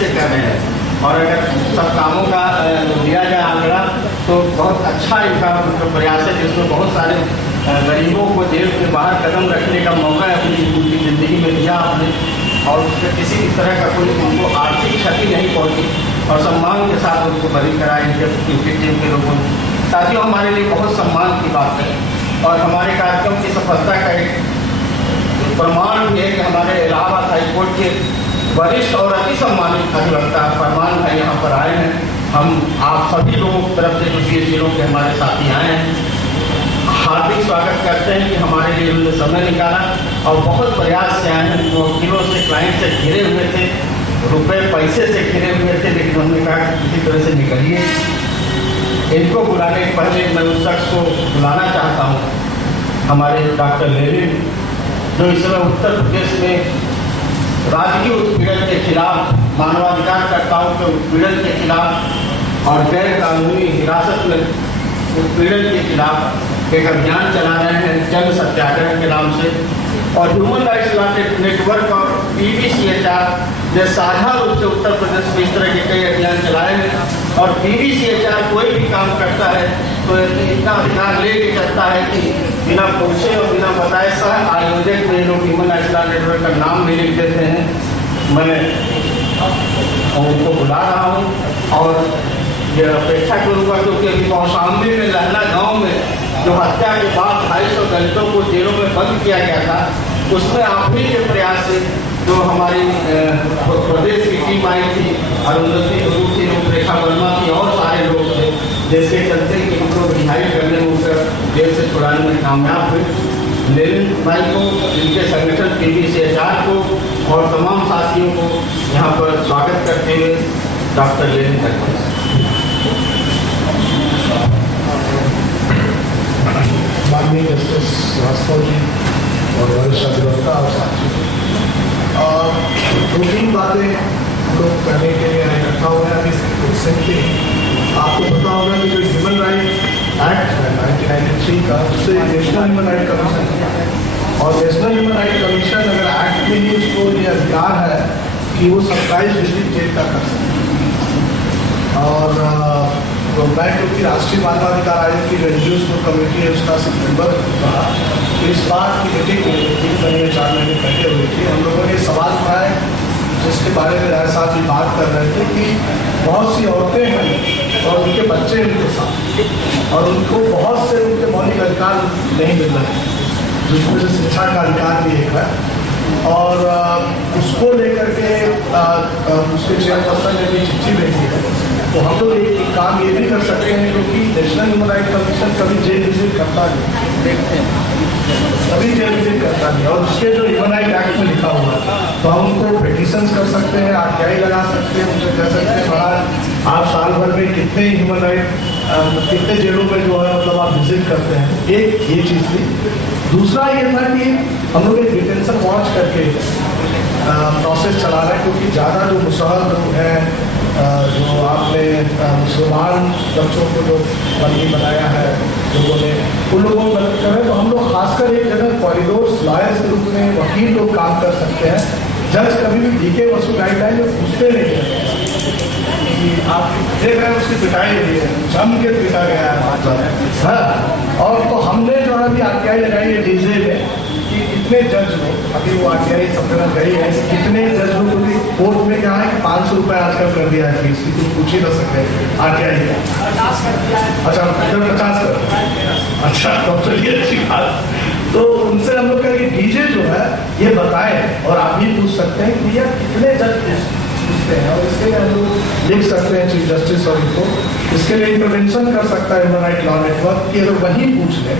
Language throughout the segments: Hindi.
से कर रहे हैं। और अगर सब कामों का दिया जाए आंकड़ा तो बहुत अच्छा इनका मतलब प्रयास है, जिसमें बहुत सारे गरीबों को जेल से बाहर कदम रखने का मौका अपनी पूरी ज़िंदगी में दिया आपने, और उसमें किसी भी तरह का कोई उनको आर्थिक क्षति नहीं पहुँची और सम्मान के साथ उनको बरी कराई क्रिकेट टीम के लोगों ने। साथियों, हमारे लिए बहुत सम्मान की बात है और हमारे कार्यक्रम की सफलता का एक प्रमाण भी है कि हमारे इलाहाबाद हाईकोर्ट के वरिष्ठ और अति सम्मानित अधिवक्ता फरमान भाई यहाँ पर आए हैं। हम आप सभी लोगों की तरफ से जो जिलों के हमारे साथी आए हैं, हार्दिक स्वागत करते हैं कि हमारे लिए उन्होंने समय निकाला और बहुत प्रयास से आए हैं। वो वकीलों से, क्लाइंट से घिरे हुए थे, रुपए पैसे से घिरे हुए थे, लेकिन हमने कहा कि किसी तरह से निकलिए। इनको बुलाने के पहले मैं उस शख्स को बुलाना चाहता हूँ, हमारे डॉक्टर लेनिन, जो इस समय उत्तर प्रदेश में राजकीय उत्पीड़न के खिलाफ, मानवाधिकारकर्ताओं के उत्पीड़न के खिलाफ और गैर कानूनी हिरासत में उत्पीड़न के खिलाफ एक अभियान चला रहे हैं जन सत्याग्रह के नाम से। और ह्यूमन राइट्स लॉ नेटवर्क और PVCHR ने साझा रूप से उत्तर प्रदेश में इस तरह के कई अभियान चलाए हैं। और PVCHR कोई भी काम करता है तो इतना अधिकार ले करता है कि बिना पूछे और बिना बताए सह आयोजक में लोग ह्यूमन राइट्स लॉ नेटवर्क का नाम भी लिख देते हैं। मैं उनको बुला रहा हूँ और ये अपेक्षा करूँगा, क्योंकि अभी कौशाम्बी में लहला गाँव में जो हत्या के बाद 250 दलितों को जेलों में बंद किया गया था, उसमें आप ही के प्रयास से जो हमारी प्रदेश की टीम आई थी, अरुंधति गुरु थी, रूपरेखा वर्मा थी और सारे लोग थे, जिसके चलते कि उनको रिहाई करने में, उनका जेल से छुड़ाने में कामयाब हुए। लेनिन भाई को, जिनके संगठन PVCHR को और तमाम साथियों को यहाँ पर स्वागत करते हुए डॉक्टर लेनिन तक। माननीय जस्टिस राजपाल जी और वरिष्ठ अधिवक्ता और साथियों, दो तीन बातें हम लोग करने के लिए इकट्ठा हुए हैं। अभी सिंपली आपको पता होगा कि जो ह्यूमन राइट एक्ट है 1993 का, उससे नेशनल ह्यूमन राइट कमीशन है और नेशनल ह्यूमन राइट कमीशन अगर एक्ट में ही उसको ये अधिकार है कि वो 27 डिस्ट्रिक्ट जेल का कर सकते हैं। और तो मैं क्योंकि राष्ट्रीय मानवाधिकार आयोग की रेड्यूस जो कमेटी है उसका मेंबर रहा, तो इस बात की मीटिंग 3 महीने 4 महीने पहले हुई थी। हम लोगों ने सवाल उठाए जिसके बारे में राय साहब भी बात कर रहे थे कि बहुत सी औरतें हैं और उनके बच्चे उनके साथ, और उनको बहुत से उनके मौलिक अधिकार नहीं मिल रहे, जिसमें से शिक्षा का अधिकार भी एक है। और उसको लेकर के उसके चेयरपर्सन ने भी चिट्ठी भेजी है। तो हम लोग एक काम ये भी कर सकते हैं, क्योंकि नेशनल ह्यूमन राइट कमीशन कभी जेल विजिट करता नहीं, कभी जेल विजिट करता नहीं, और उसके जो ह्यूमन राइट एक्ट में लिखा हुआ है तो हम उनको पिटीशंस कर सकते हैं, RTI लगा सकते हैं, उनसे कह सकते हैं महाराज आप साल भर में कितने ह्यूमन राइट कितने जेलों में जो है मतलब आप विजिट करते हैं। एक ये चीज़ थी। दूसरा ये था कि हम लोग एक डिटेंशन वॉच करके प्रोसेस चला रहे हैं, क्योंकि ज़्यादा जो मुसहर लोग हैं, जो आपने मुसलमान बच्चों को जो बंदी बनाया है लोगों ने, उन लोगों को मदद करें, तो हम लोग खासकर एक जगह कॉरिडोर्स लॉयर्स के रूप में वकील लोग काम कर सकते हैं। जज कभी भी DK वसू गाइडलाइन में पूछते नहीं है कि आप देख रहे हैं उसकी पिटाई हुई है, जम के पिटा गया है। और तो हमने जो है अभी RTI लगाई है डीजे में कि कितने जज लोग, अभी वो RTI सब जगह गई है, कितने जज लोग भी कोर्ट में क्या है कि 500 रुपये आजकल कर दिया है फीस की, कुछ पूछ ही ना सकते RTI का। अच्छा 50 कर, अच्छा तो चलिए अच्छी बात। तो उनसे हम लोग कहें कि डीजे जो है ये बताएं, और आप भी पूछ सकते हैं कि भैया कितने जज पूछते हैं, और इसके लिए हम लोग लिख सकते हैं चीफ जस्टिस और इनको, इसके लिए इंटरवेंशन कर सकता है ह्यूमन राइट लॉ नेटवर्क कि अगर वही पूछ लें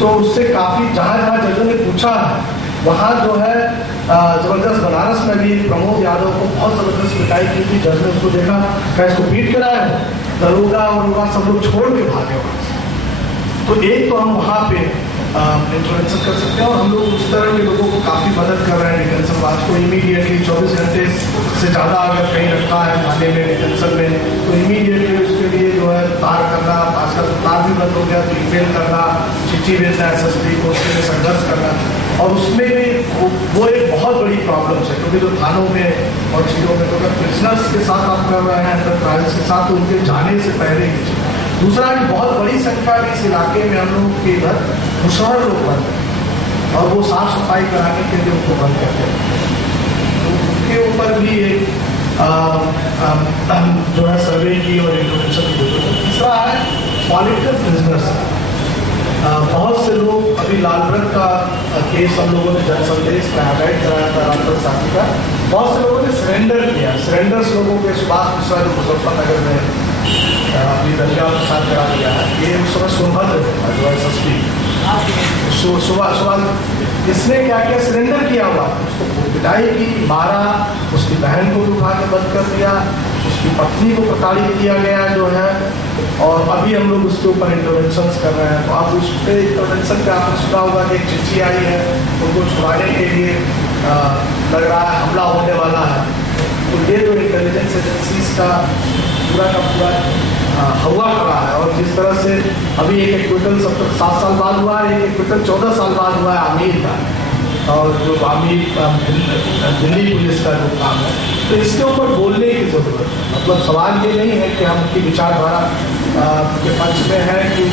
तो उससे काफ़ी जहाँ जहाँ जजों ने पूछा है वहाँ जो है जबरदस्त बनारस में भी प्रमोद यादव को बहुत ज़बरदस्त पिटाई की थी, जज ने उसको देखा, क्या इसको पीट कराया है, दरोगा और लोग सब लोग छोड़ के भागे वहाँ से। तो एक तो हम वहाँ पे इंटरवेंशन कर सकते हैं, और हम लोग उस तरह के लोगों को काफ़ी मदद कर रहे हैं डिटेंशन वाच को। इमीडिएटली 24 घंटे से ज़्यादा अगर कहीं रखा है थाने में डिटेंशन में, तो इमीडिएटली उसके लिए जो है तार करना, आजकल तार भी बंद हो गया, तो ईमेल करना, चिट्ठी भेजना SSP को, उसके लिए संघर्ष करना, और उसमें भी वो एक बहुत बड़ी प्रॉब्लम है, क्योंकि जो थानों में और चीज़ों में तो अगर प्रिजनर्स के साथ आप कर रहे हैं, अंदर ट्रायल्स के साथ, तो उनके जाने से पहले ही। दूसरा भी बहुत बड़ी संख्या में इस इलाके में हम लोग के इधर मुसहर लोग रहते हैं, और वो साफ सफाई कराने के लिए उनको बंद करते हैं, तो उनके ऊपर भी एक जो है सर्वे की और इंटरवेंशन की जरूरत है। तीसरा है पॉलिटिकल प्रिजनर्स। बहुत से लोग, अभी लालगंज का केस हम लोगों ने जनसंदेश में हाईलाइट कराया था, रामगढ़ साथी का, बहुत से लोगों ने सरेंडर किया। सरेंडर्स लोगों के सुभाष मिश्रा जो मुजफ्फरनगर में अभी दरिया के साथ करा दिया है, ये उस समय सोनभद्र जो SSP सुबह इसने क्या किया, सरेंडर किया हुआ, उसको पिटाई की, मारा, उसकी बहन को उठा के बंद कर दिया, उसकी पत्नी को प्रताड़ित किया गया जो है, और अभी हम लोग उसके ऊपर इंटरवेंशन कर रहे हैं। तो आप उस पर इंटरवेंशन का आपने सुना होगा कि एक चिट्ठी आई है, उनको छुड़ाने के लिए लग रहा है हमला होने वाला है। तो ये जो इंटेलिजेंस एजेंसीज का पूरा हवा करा है, और जिस तरह से अभी एक एक्विटल 7 साल बाद हुआ है, एक एक्विटल 14 साल बाद हुआ है आमिर का, और जो आमिर दिल्ली पुलिस का जो काम है, तो इसके ऊपर बोलने की जरूरत है। मतलब सवाल ये नहीं है कि हम उनकी विचारधारा के पक्ष में है कि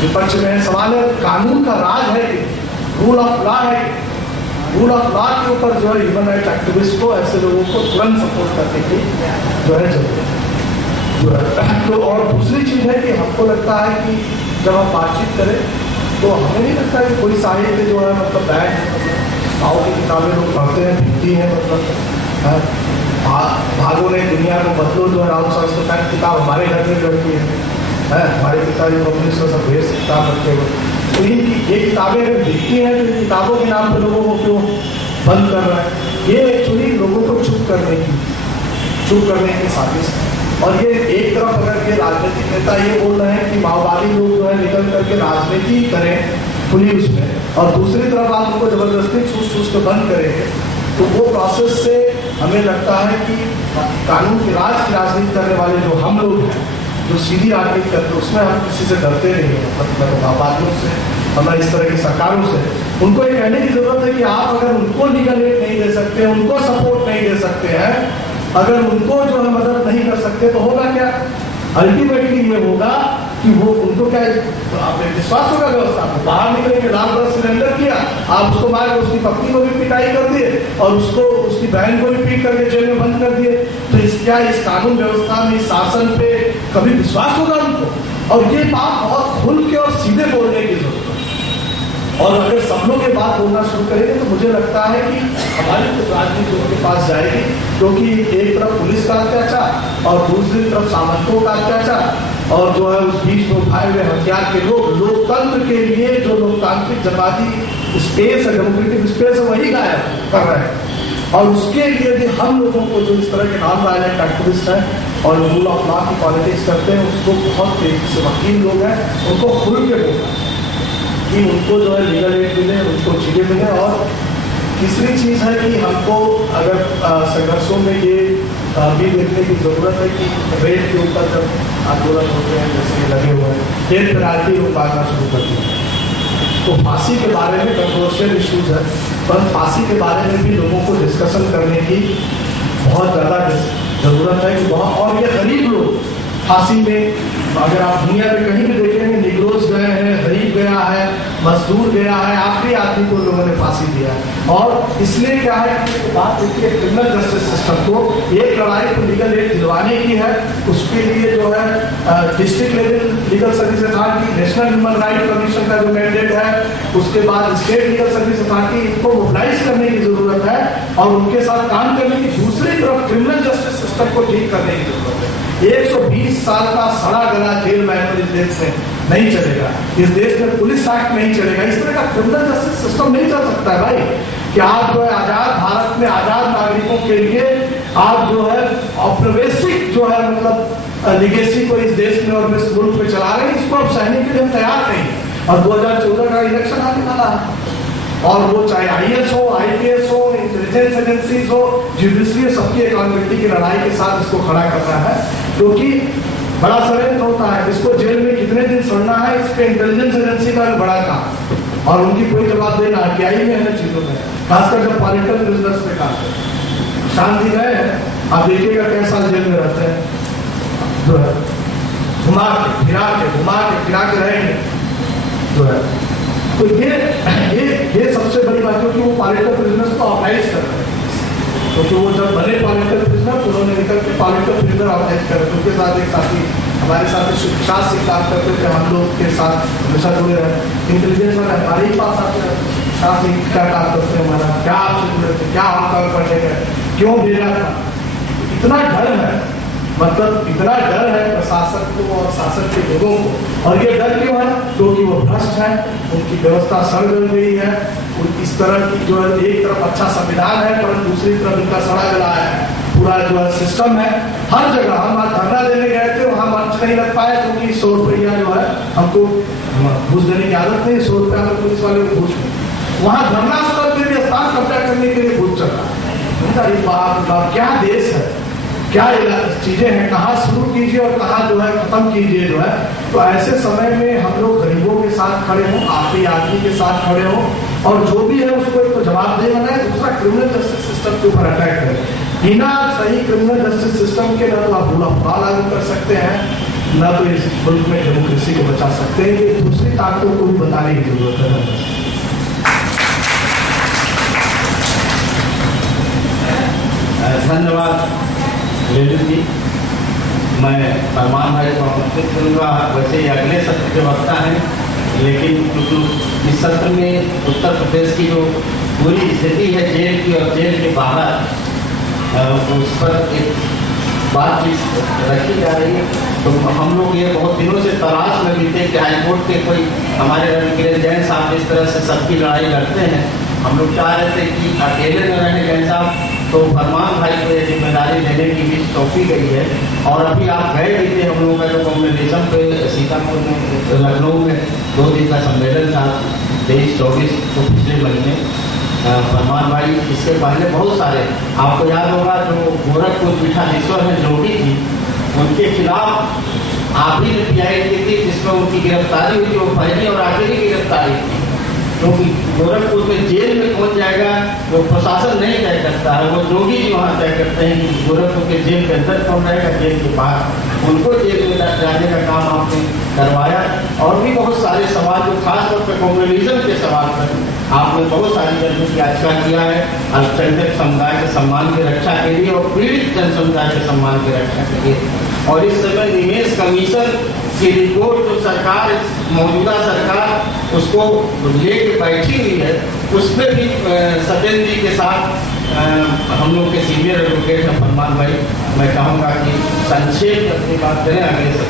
विपक्ष में है, सवाल है कानून का राज है कि रूल ऑफ लॉ है। रूल ऑफ लॉ के ऊपर जो है ह्यूमन राइट एक्टिविस्ट को, ऐसे लोगों को तुरंत सपोर्ट करने की जो है जरूरत है। तो और दूसरी चीज़ है कि हमको लगता है कि जब हम बातचीत करें तो हमें नहीं लगता कि कोई साहित्य जो है मतलब बैग भाव की किताबें लोग पढ़ते हैं, भीगती हैं, मतलब भागों ने दुनिया को बदलो जो है राउंड संस्कृत किताब हमारे घर में लड़ती है, हमारे पिताजी कम्युनिस्ट का सब भेज किताब रखते हुए। तो ये किताबें अगर दिखती हैं तो इन किताबों के नाम पर लोगों को क्यों बंद कर रहा है? ये एक्चुअली लोगों को चुप करने की साजिश है। और ये एक तरफ अगर ये राजनीतिक नेता ये बोल रहे हैं कि माओवादी लोग जो है निकल करके राजनीति करें पुलिस में, और दूसरी तरफ आप उनको जबरदस्ती चूस के बंद करेंगे, तो वो प्रोसेस से हमें लगता है कि कानून के राज की राजनीति करने वाले जो हम लोग हैं, जो सीधी राजनीति करते हैं, उसमें हम किसी से डरते नहीं हैं, मतलब माओवादियों से, हमारे इस तरह की सरकारों से। उनको ये कहने की जरूरत है कि आप अगर उनको लीगल एड नहीं दे सकते, उनको सपोर्ट नहीं दे सकते हैं, अगर उनको जो है मदद नहीं कर सकते, तो होगा क्या? अल्टीमेटली ये होगा कि वो उनको क्या, आपने विश्वास होगा व्यवस्था को, बाहर निकलेंगे, लालगंज सिलेंडर किया, आप उसको मार के उसकी पत्नी को भी पिटाई कर दिए, और उसको उसकी बहन को भी पीट करके जेल में बंद कर दिए, तो इस कानून व्यवस्था में, इस शासन पे कभी विश्वास होगा उनको? और ये बात बहुत खुल के और सीधे बोलने की जरूरत है। और अगर सब लोग ये बात बोलना शुरू करेंगे तो मुझे लगता है कि हमारी तो राजनीति उनके पास जाएगी, क्योंकि एक तरफ पुलिस का अत्याचार और दूसरी तरफ सामंतों का अत्याचार, और जो है उस बीच में उठाए हुए हथियार के लोग लोकतंत्र के लिए जो लोकतांत्रिक जनवादी स्पेस है, डेमोक्रेटिक स्पेस है, वही गायब कर रहे हैं। और उसके लिए भी हम लोगों को जो इस तरह के नॉन वायलेंट एक्टिविस्ट हैं और रूल ऑफ लॉ की पॉलिटिक्स करते हैं, उसको बहुत तेजी से वकील लोग हैं, उनको खुल के बोलना कि उनको जो है लीगल एड मिले, उनको चीज़ें मिले। और तीसरी चीज़ है कि हमको अगर संघर्षों में ये भी देखने की ज़रूरत है कि रेट के ऊपर जब आंदोलन होते हैं, जैसे लगे हुए हैं, डेथ पेनाल्टी लोग मांगना शुरू करते हैं, तो फांसी के बारे में कंट्रोवर्शियल इशूज़ है, पर फांसी के बारे में भी लोगों को डिस्कशन करने की बहुत ज़्यादा ज़रूरत है कि बहुत, और ये गरीब लोग फांसी में, अगर आप दुनिया में कहीं भी देखेंगे, निग्रोज गए हैं, गरीब गया है, मजदूर गया है, आखिरी आदमी को लोगों ने फांसी दिया है। और इसलिए क्या है कि बात देखिए, क्रिमिनल जस्टिस सिस्टम को एक लड़ाई तो लीगल एड दिलवाने की है, उसके लिए जो है district level legal service authority, national human right commission का जो मैंडेट है, उसके बाद स्टेट लीगल सर्विस अथॉरिटी, इनको मोबिलाइज करने की जरूरत है और उनके साथ काम करने की। दूसरी तरफ क्रिमिनल जस्टिस सिस्टम को ठीक करने की जरूरत है। 120 साल का सड़ा गला जेल मैनुअल इस देश में नहीं चलेगा, इस देश में पुलिस एक्ट नहीं चलेगा, इस तरह का क्रिमिनल जस्टिस सिस्टम नहीं चल सकता है भाई, कि आप जो है आजाद भारत में आजाद नागरिकों के लिए आप जो है औपनिवेशिक जो है मतलब लिगेसी को इस देश में और इस मुल्क में चला रहे हैं, इसको अब सहने के लिए हम तैयार नहीं। और 2014 का इलेक्शन आने वाला है, और वो चाहे IAS हो, IPS हो, इंटेलिजेंस एजेंसीज हो, जुडिशरी, सबकी अकाउंटेबिलिटी की लड़ाई के साथ इसको खड़ा करना है, क्योंकि बड़ा षड्यंत्र होता है। इसको जेल में कितने दिन छोड़ना है, इसके इंटेलिजेंस एजेंसी का भी बड़ा काम, और उनकी कोई जवाब देना RTI में है चीजों में, खासकर जब पॉलिटिकल प्रिजनर्स पे काम है। शांति गए हैं, आप देखिएगा कैसे साल जेल में रहते हैं, जो है घुमा के फिरा के रहेंगे, जो है। तो ये सबसे बड़ी बात, क्योंकि वो पॉलिटिकल प्रिजनर्स को ऑर्गेनाइज कर रहे हैं, क्योंकि वो जब बने पॉलिटिकल प्रिजनर तो उन्होंने निकल के पॉलिटिकल प्रिजनर ऑर्गेनाइज कर रहे। उनके साथ एक साथी हमारे साथ शिक्षा से काम करते थे, हम लोग के साथ हमेशा जुड़े रहे। इंटेलिजेंस वाले हमारे ही पास आते हैं, साथ में क्या काम करते हैं, हमारा क्या आपसे जुड़े थे, क्या हम काम करने गए, क्यों भेजा था। इतना डर है, मतलब इतना डर है प्रशासन को और शासन के लोगों को। और ये डर क्यों है? क्योंकि वो भ्रष्ट है, उनकी व्यवस्था सड़ गल गई है। इस तरह की जो है, एक तरफ अच्छा संविधान है परंतु दूसरी तरफ इनका सड़ा गला है पूरा जो है सिस्टम है। हर जगह हम आज धरना देने गए थे, वहाँ मंच नहीं लग पाया क्योंकि 100 रुपया जो है हमको घूस देने की आदत नहीं, 100 रुपया में पुलिस वाले को घूस। वहाँ धरना स्थल के लिए स्थान कब्जा करने के लिए घूस चल रहा है। बाप क्या देश है, क्या चीजें हैं, कहाँ शुरू कीजिए और कहाँ जो है खत्म कीजिए जो है। तो ऐसे समय में हम लोग गरीबों के साथ खड़े हों, आखिरी आदमी के साथ खड़े हों, और जो भी है उसको एक तो जवाबदेह बनाए, दूसरा क्रिमिनल जस्टिस सिस्टम के ऊपर अटैक करें। बिना सही क्रिमिनल जस्टिस सिस्टम के न तो आप बुरा लागू कर सकते हैं, न तो इस मुल्क में डेमोक्रेसी को बचा सकते हैं। ये दूसरी ताकतों को भी बताने की जरूरत है। धन्यवाद लेडू जी। मैं फरमान भाई को आमंत्रित करूँगा। वैसे ये अगले सत्र के वक्ता हैं, लेकिन क्योंकि इस सत्र में उत्तर प्रदेश की जो पूरी स्थिति है जेल की और जेल के बाहर, उस पर एक बातचीत रखी जा रही है। तो हम लोग ये बहुत दिनों से तलाश में भी थे कि हाईकोर्ट के कोई हमारे रविकिरण जैन साहब इस तरह से सबकी लड़ाई लड़ते हैं। हम लोग चाह रहे थे कि अकेले न रहे जैन साहब, तो फरमान भाई को ये जिम्मेदारी देने की भी सौंपी गई है। और अभी आप गए भी थे, हम लोगों का जो कम्युनिज्म पे सीतापुर में लखनऊ में 2 दिन का सम्मेलन था 23-24 तो पिछले महीने। फरमान भाई इसके पहले बहुत सारे, आपको याद होगा जो गोरखपुर पीठाधीश्वर हैं जोगी थी, उनके खिलाफ आप ही ने PI की थी, जिसमें उनकी गिरफ्तारी हुई थी, वो पहली और आखिरी गिरफ्तारी थी। क्योंकि गोरखपुर में जेल में कौन जाएगा वो प्रशासन नहीं तय करता है, वो जोगी जी वहाँ तय करते हैं कि गोरखपुर के जेल के अंदर कौन रहेगा, जेल के बाहर। उनको जेल में जाने का काम आपने करवाया। और भी बहुत सारे सवाल जो खासतौर पर कम्युनिज्म के सवाल पर आपने बहुत सारी जगहों की याचिका किया है, अल्पसंख्यक समुदाय के सम्मान की रक्षा के लिए और पीड़ित जन समुदाय के सम्मान की रक्षा के लिए। और इस समय निवेश कमीशन की रिपोर्ट जो सरकार, मौजूदा सरकार उसको लेके बैठी हुई है, उसमें भी सत्येंद्र जी के साथ हम लोग के सीनियर एडवोकेट हैं फरमान भाई, मैं कहूँगा कि संक्षेप में अपनी बात करें आगे से।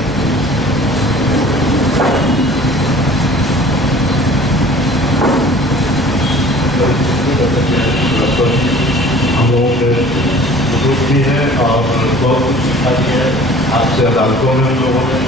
हम लोगों के बुजुर्ग भी हैं और बहुत कुछ सीखा भी है आपसे अदालतों में हम लोगों ने